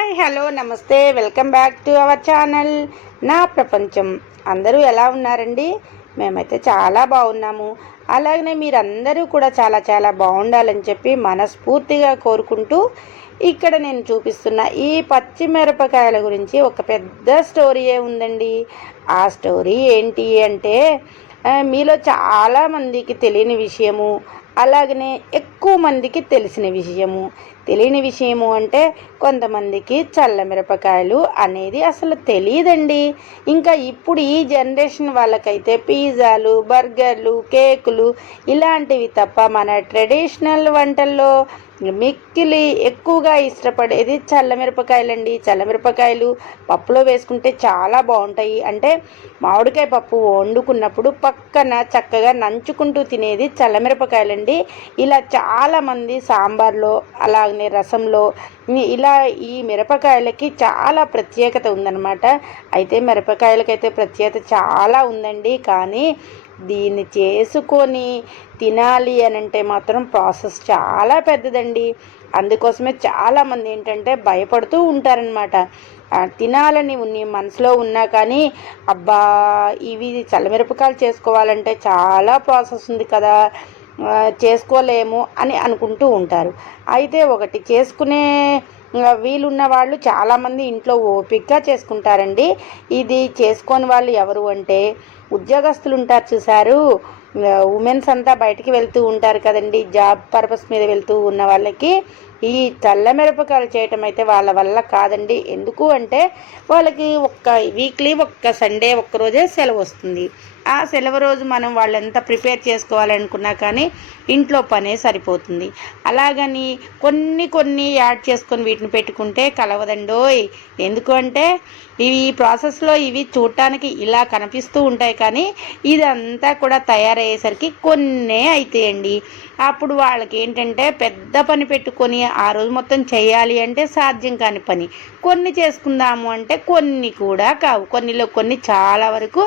Hi hello నమస్తే welcome back to our channel నా ప్రపంచం. అందరూ ఎలా ఉన్నారండి? మేమైతే చాలా బాగున్నాము. అలాగనే మీరందరూ కూడా చాలా చాలా బాగుండాలని చెప్పి మనస్ఫూర్తిగా కోరుకుంటూ ఇక్కడ నేను చూపిస్తున్న ఈ పచ్చిమిరపకాయల గురించి ఒక పెద్ద స్టోరీయే ఉందండి. ఆ స్టోరీ ఏంటి అంటే మీలో చాలా మందికి తెలియని విషయము. అలాగనే ఎక్కువ మందికి తెలిసిన విషయము. తెలియని విషయము అంటే కొంతమందికి చల్ల మిరపకాయలు అనేది అసలు తెలియదండి. ఇంకా ఇప్పుడు ఈ జనరేషన్ వాళ్ళకైతే పిజ్జాలు బర్గర్లు కేకులు ఇలాంటివి తప్ప మన ట్రెడిషనల్ వంటల్లో మిక్కిలి ఎక్కువగా ఇష్టపడేది చల్లమిరపకాయలండి. చల్లమిరపకాయలు పప్పులో వేసుకుంటే చాలా బాగుంటాయి. అంటే మామిడికాయ పప్పు వండుకున్నప్పుడు పక్కన చక్కగా నంచుకుంటూ తినేది చల్లమిరపకాయలండి. ఇలా చాలామంది సాంబార్లో అలాగనే రసంలో ఇలా ఈ మిరపకాయలకి చాలా ప్రత్యేకత ఉందన్నమాట. అయితే మిరపకాయలకైతే ప్రత్యేకత చాలా ఉందండి. కానీ దీన్ని చేసుకొని తినాలి అని అంటే మాత్రం ప్రాసెస్ చాలా పెద్దదండి. అందుకోసమే చాలామంది ఏంటంటే భయపడుతూ ఉంటారనమాట తినాలని ఉన్ని మనసులో ఉన్నా కానీ అబ్బా ఇవి చల్లమిరపకాయలు చేసుకోవాలంటే చాలా ప్రాసెస్ ఉంది కదా చేసుకోలేము అని అనుకుంటూ ఉంటారు. అయితే ఒకటి చేసుకునే వీలున్న వాళ్ళు చాలామంది ఇంట్లో ఓపికగా చేసుకుంటారండి. ఇది చేసుకొని వాళ్ళు ఎవరు అంటే ఉద్యోగస్తులు ఉంటారు చూసారు ఉమెన్స్ అంతా బయటికి వెళ్తూ ఉంటారు కదండి. జాబ్ పర్పస్ మీద వెళ్తూ ఉన్న వాళ్ళకి ఈ తెల్ల మిరపకాయలు చేయటం అయితే వాళ్ళ వల్ల కాదండి. ఎందుకు అంటే వాళ్ళకి ఒక్క వీక్లీ ఒక్క సండే ఒక్క రోజే సెలవు వస్తుంది. ఆ సెలవు రోజు మనం వాళ్ళంతా ప్రిపేర్ చేసుకోవాలనుకున్నా కానీ ఇంట్లో పనే సరిపోతుంది. అలాగని కొన్ని కొన్ని యాడ్ చేసుకొని వీటిని పెట్టుకుంటే కలవదండోయ్. ఎందుకు అంటే ఇవి ఈ ప్రాసెస్లో ఇవి చూడటానికి ఇలా కనిపిస్తూ ఉంటాయి కానీ ఇదంతా కూడా తయారయ్యేసరికి కొన్నే అవుతాయండి అప్పుడు వాళ్ళకి ఏంటంటే పెద్ద పని పెట్టుకొని ఆ రోజు మొత్తం చేయాలి అంటే సాధ్యం కాని పని. కొన్ని చేసుకుందాము అంటే కొన్ని కూడా కావు. కొన్నిలో కొన్ని చాలా వరకు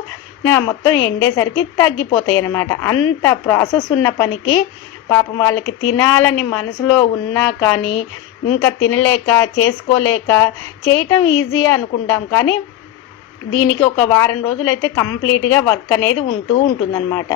మొత్తం ఎండేసరికి తగ్గిపోతాయి అన్నమాట అంత ప్రాసెస్ ఉన్న పనికి పాపం వాళ్ళకి తినాలని మనసులో ఉన్నా కానీ ఇంకా తినలేక చేసుకోలేక చేయటం ఈజీ అనుకుంటాం. కానీ దీనికి ఒక వారం రోజులైతే కంప్లీట్గా వర్క్ అనేది ఉంటూ ఉంటుందన్నమాట.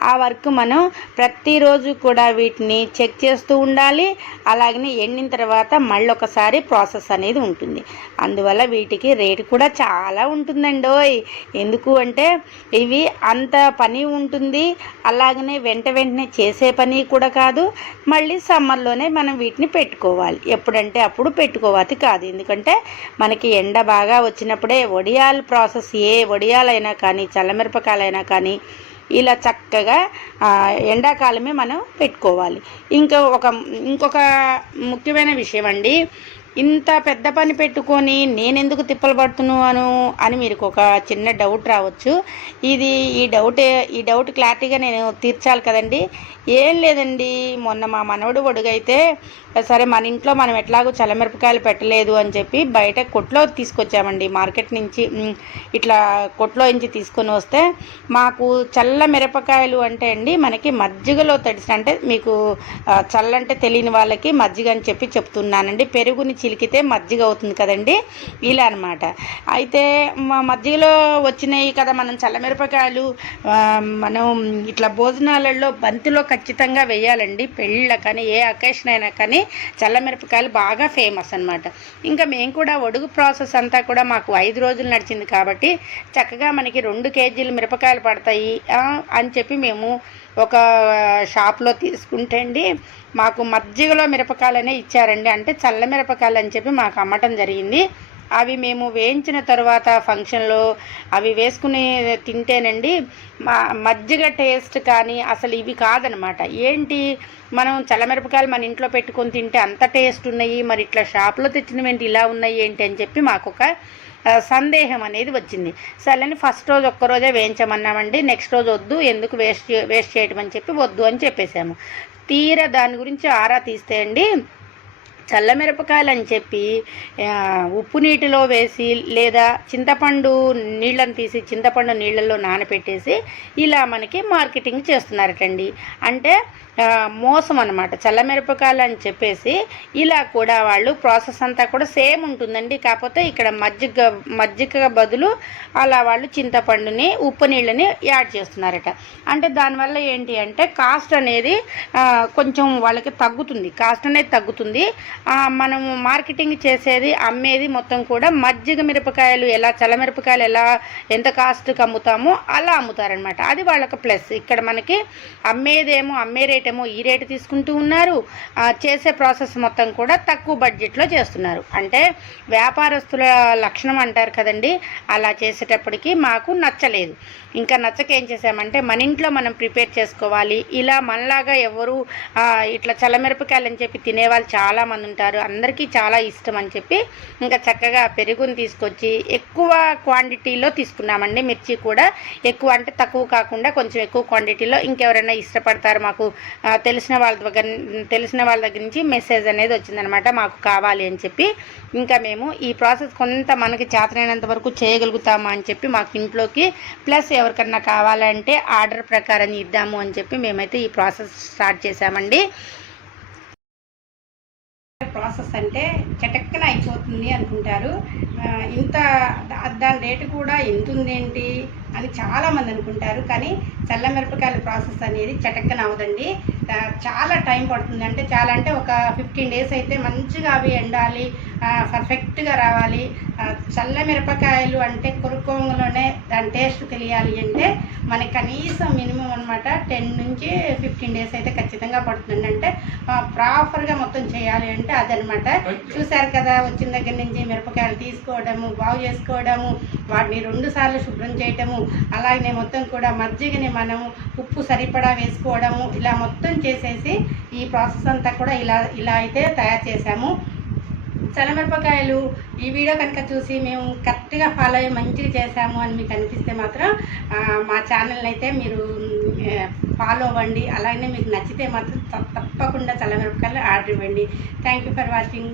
ఆ వర్క్ మనం ప్రతిరోజు కూడా వీటిని చెక్ చేస్తూ ఉండాలి. అలాగనే ఎండిన తర్వాత మళ్ళీ ఒకసారి ప్రాసెస్ అనేది ఉంటుంది. అందువల్ల వీటికి రేటు కూడా చాలా ఉంటుందండి ఓయ్ ఎందుకు అంటే ఇవి అంత పని ఉంటుంది. అలాగనే వెంట వెంటనే చేసే పని కూడా కాదు. మళ్ళీ సమ్మర్లోనే మనం వీటిని పెట్టుకోవాలి. ఎప్పుడంటే అప్పుడు పెట్టుకోవాలి కాదు. ఎందుకంటే మనకి ఎండ బాగా వచ్చినప్పుడే వడియాలు ప్రాసెస్ ఏ వడియాలైనా కానీ చల్లమిరపకాయలైనా కానీ ఇలా చక్కగా ఎండాకాలమే మనం పెట్టుకోవాలి. ఇంకా ఒక ఇంకొక ముఖ్యమైన విషయం అండి. ఇంత పెద్ద పని పెట్టుకొని నేనెందుకు తిప్పలు పడుతున్నాను అని మీకు ఒక చిన్న డౌట్ రావచ్చు. ఇది ఈ డౌట్ ఈ డౌట్ క్లారిటీగా నేను తీర్చాలి కదండి. ఏం లేదండి. మొన్న మా మనవడు ఒడుగైతే సరే మన ఇంట్లో మనం ఎట్లాగో చల్లమిరపకాయలు పెట్టలేదు అని చెప్పి బయట కొట్లో తీసుకొచ్చామండి. మార్కెట్ నుంచి ఇట్లా కొట్లో నుంచి తీసుకొని వస్తే మాకు చల్ల మిరపకాయలు అంటే అండి మనకి మజ్జిగలో తడిసిన అంటే మీకు చల్లంటే తెలియని వాళ్ళకి మజ్జిగ అని చెప్పి చెప్తున్నానండి. పెరుగుని చిలికితే మజ్జిగ అవుతుంది కదండి? ఇలా అనమాట అయితే మా మజ్జిగలో వచ్చినాయి కదా మనం చల్లమిరపకాయలు మనం ఇట్లా భోజనాలలో బంతిలో ఖచ్చితంగా వేయాలండి. పెళ్ళ కానీ ఏ అకేషన్ అయినా కానీ చల్లమిరపకాయలు బాగా ఫేమస్ అనమాట ఇంకా మేము కూడా ఒడుగు ప్రాసెస్ అంతా కూడా మాకు ఐదు రోజులు నడిచింది కాబట్టి చక్కగా మనకి రెండు కేజీలు మిరపకాయలు పడతాయి అని చెప్పి మేము ఒక షాప్లో తీసుకుంటే అండి మాకు మజ్జిగలో మిరపకాయలనే ఇచ్చారండి. అంటే చల్ల మిరపకాయలు అని చెప్పి మాకు అమ్మటం జరిగింది. అవి మేము వేయించిన తర్వాత ఫంక్షన్లో అవి వేసుకుని తింటేనండి మా మజ్జిగ టేస్ట్ కానీ అసలు ఇవి కాదనమాట. ఏంటి? మనం చల్లమిరపకాయలు మన ఇంట్లో పెట్టుకొని తింటే అంత టేస్ట్ ఉన్నాయి. మరి ఇట్లా షాప్లో తెచ్చినవి ఏంటి ఇలా ఉన్నాయి ఏంటి? అని చెప్పి మాకు ఒక సందేహం అనేది వచ్చింది. సరేని ఫస్ట్ రోజు ఒక్క రోజే వేయించమన్నామండి. నెక్స్ట్ రోజు వద్దు ఎందుకు వేస్ట్ వేస్ట్ చేయటం అని చెప్పి వద్దు అని చెప్పేసాము. తీరా దాని గురించి ఆరా తీస్తే అండి చల్లమిరపకాయలు అని చెప్పి ఉప్పు నీటిలో వేసి లేదా చింతపండు నీళ్ళని తీసి చింతపండు నీళ్ళల్లో నానబెట్టేసి ఇలా మనకి మార్కెటింగ్ చేస్తున్నారటండి. అంటే మోసం అనమాట చల్లమిరపకాయలు అని చెప్పేసి ఇలా కూడా వాళ్ళు ప్రాసెస్ అంతా కూడా సేమ్ ఉంటుందండి. కాకపోతే ఇక్కడ మజ్జిగ మజ్జిగ బదులు అలా వాళ్ళు చింతపండుని ఉప్పు నీళ్ళని యాడ్ చేస్తున్నారట. అంటే దానివల్ల ఏంటి అంటే కాస్ట్ అనేది కొంచెం వాళ్ళకి తగ్గుతుంది. కాస్ట్ అనేది తగ్గుతుంది. మనము మార్కెటింగ్ చేసేది అమ్మేది మొత్తం కూడా మజ్జిగ మిరపకాయలు ఎలా చల్లమిరపకాయలు ఎలా ఎంత కాస్ట్కి అమ్ముతామో అలా అమ్ముతారనమాట అది వాళ్ళకి ప్లస్. ఇక్కడ మనకి అమ్మేదేమో అమ్మే రేట్ రేటేమో ఈ రేటు తీసుకుంటూ ఉన్నారు చేసే ప్రాసెస్ మొత్తం కూడా తక్కువ బడ్జెట్లో చేస్తున్నారు. అంటే వ్యాపారస్తుల లక్షణం అంటారు కదండి అలా చేసేటప్పటికి మాకు నచ్చలేదు. ఇంకా నచ్చక ఏం చేసామంటే మన ఇంట్లో మనం ప్రిపేర్ చేసుకోవాలి ఇలా మనలాగా ఎవరు ఇట్లా చల్లమిరపకాయలు అని చెప్పి తినేవాళ్ళు చాలామంది ఉంటారు అందరికీ చాలా ఇష్టం అని చెప్పి ఇంకా చక్కగా పెరుగుని తీసుకొచ్చి ఎక్కువ క్వాంటిటీలో తీసుకున్నామండి. మిర్చి కూడా ఎక్కువ అంటే తక్కువ కాకుండా కొంచెం ఎక్కువ క్వాంటిటీలో ఇంకెవరైనా ఇష్టపడతారు మాకు తెలిసిన వాళ్ళ దగ్గర తెలిసిన వాళ్ళ దగ్గర నుంచి మెసేజ్ అనేది వచ్చిందనమాట మాకు కావాలి అని చెప్పి. ఇంకా మేము ఈ ప్రాసెస్ కొంత మనకి చేతనైనంత వరకు చేయగలుగుతామా అని చెప్పి మాకు ఇంట్లోకి ప్లస్ ఎవరికన్నా కావాలంటే ఆర్డర్ ప్రకారం ఇద్దాము అని చెప్పి మేమైతే ఈ ప్రాసెస్ స్టార్ట్ చేసామండి ప్రాసెస్ అంటే చటక్కన అయిపోతుంది అనుకుంటారు. ఇంత దాని రేటు కూడా ఎంత ఉందేంటి అని చాలామంది అనుకుంటారు. కానీ చల్ల మిరపకాయల ప్రాసెస్ అనేది చటక్కన అవదండి చాలా టైం పడుతుంది. అంటే చాలా అంటే ఒక ఫిఫ్టీన్ డేస్ అయితే మంచిగా అవి ఎండాలి పర్ఫెక్ట్గా రావాలి. చల్ల మిరపకాయలు అంటే కొరుకోంగలోనే దాని టేస్ట్ తెలియాలి అంటే మనకి కనీసం మినిమం అనమాట టెన్ నుంచి ఫిఫ్టీన్ డేస్ అయితే ఖచ్చితంగా పడుతుంది అంటే ప్రాపర్గా మొత్తం చేయాలి అంటే అదనమాట చూశారు కదా వచ్చిన దగ్గర నుంచి మిరపకాయలు తీసుకోవడము బాగు చేసుకోవడము వాటిని రెండు సార్లు శుభ్రం చేయటము అలాగే మొత్తం కూడా మజ్జిగని మనము ఉప్పు సరిపడా వేసుకోవడము ఇలా మొత్తం చేసేసి ఈ ప్రాసెస్ అంతా కూడా ఇలా ఇలా అయితే తయారు చేసాము చల్లమిరపకాయలు ఈ వీడియో కనుక చూసి మేము కరెక్ట్గా ఫాలో అయ్యి మంచిగా చేసాము అని మీకు అనిపిస్తే మాత్రం మా ఛానల్ని అయితే మీరు ఫాలో అవ్వండి. అలాగే మీకు నచ్చితే మాత్రం తప్పకుండా చల్లమిరపకాయలు ఆర్డర్ ఇవ్వండి. Thank you for watching